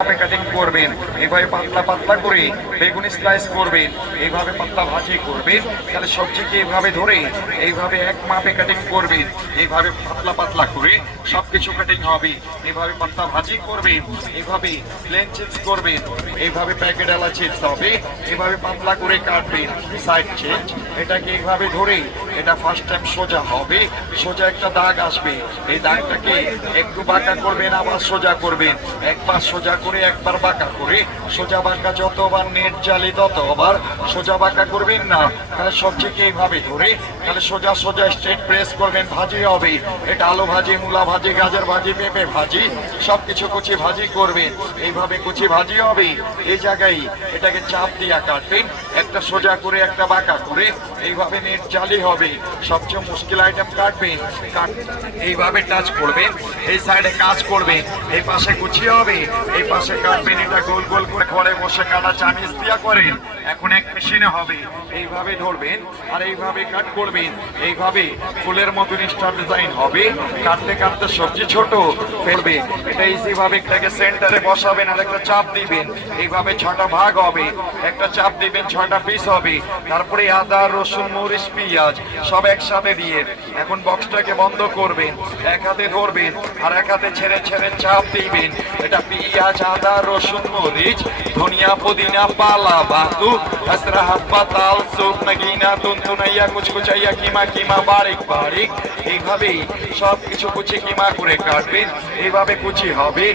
Cutting করবেন, এইভাবে পাতলা পাতলা করে বেগুনি স্লাইস করবেন, এইভাবে পাতলা ভাজি করবেন। তাহলে সবজিকে এইভাবে ধরে এইভাবে এক মাপে কাটিং করবেন, এইভাবে পাতলা পাতলা করে সবকিছু কাটিং হবে। এইভাবে পাতলা ভাজি করবেন, এইভাবে প্লেন চিপস করবেন, এইভাবে প্যাকেট আলা চিপস হবে। এইভাবে পাতলা করে কাটবেন, সাইড চেঞ্জ। এটাকে এইভাবে ধরে এটা ফার্স্ট টাইম সোজা হবে, সোজা একটা দাগ আসবে। এই দাগটাকে একটু বাঁকা করবেন, আবার সোজা করবেন, একবার সোজা করে একবার বাঁকা করে। সোজা বাঁকা যতবার নেট জালি ততবার সোজা বাঁকা করবেন না। তাহলে সবজিকে এইভাবে ধরে তাহলে সোজা সোজা স্ট্রেট প্রেস করবেন, ভাজি হবে। এটা আলু ভাজি, মূলা ভাজি, গাজর ভাজি, পেঁপে ভাজি, সবকিছু কুচি ভাজি করবেন। এইভাবে কুচি ভাজি হবে। এই জায়গায় এটাকে চাপ দিয়া কাটবেন, একটা সোজা করে একটা বাঁকা করে। এইভাবে নেট জালি হবে। সবচেয়ে মুশকিল আইটেম কাটবেন, এইভাবে টাচ করবেন, এই সাইডে কাজ করবেন, এই পাশে কুচি হবে, এই পাশে কাটবেন। এটা গোল গোল করে ঘরে বসে কাটা চামিচ দিয়া করেন, এখন এক মেশিনে হবে। এইভাবে ধরবেন আর এইভাবে কাট করবেন, এইভাবে ফুলের মতন স্টার ডিজাইন হবে। কাটতে কাটতে সবজি ছোট ফেলবে, এটা ইজি ভাবে এটাকে সেন্টারে বসাবেন আর একটা চাপ দিবেন। এইভাবে 6টা ভাগ হবে, একটা চাপ দিবেন, 6টা পিস হবে। তারপরে আদা, রসুন, মরিচ, পেঁয়াজ সব একসাথে দিয়ে এখন বক্সটাকে বন্ধ করবেন। এক হাতে ধরবেন আর এক হাতে ছেড়ে ছেড়ে চাপ দিবেন। এটা পেঁয়াজ, আদা, রসুন, মরিচ, ধনিয়া, পুদিনা, পালা বাতু, হাসরা হাব্বা, তাল, সুপ, নাগিনা, তুনতুনাইয়া, কুচকুচাইয়া, কিমা কিমা, বারিক বারিক। এইভাবেই সব কিছু কুচি কিমা করে কাটবেন, এইভাবে কুচি হবে।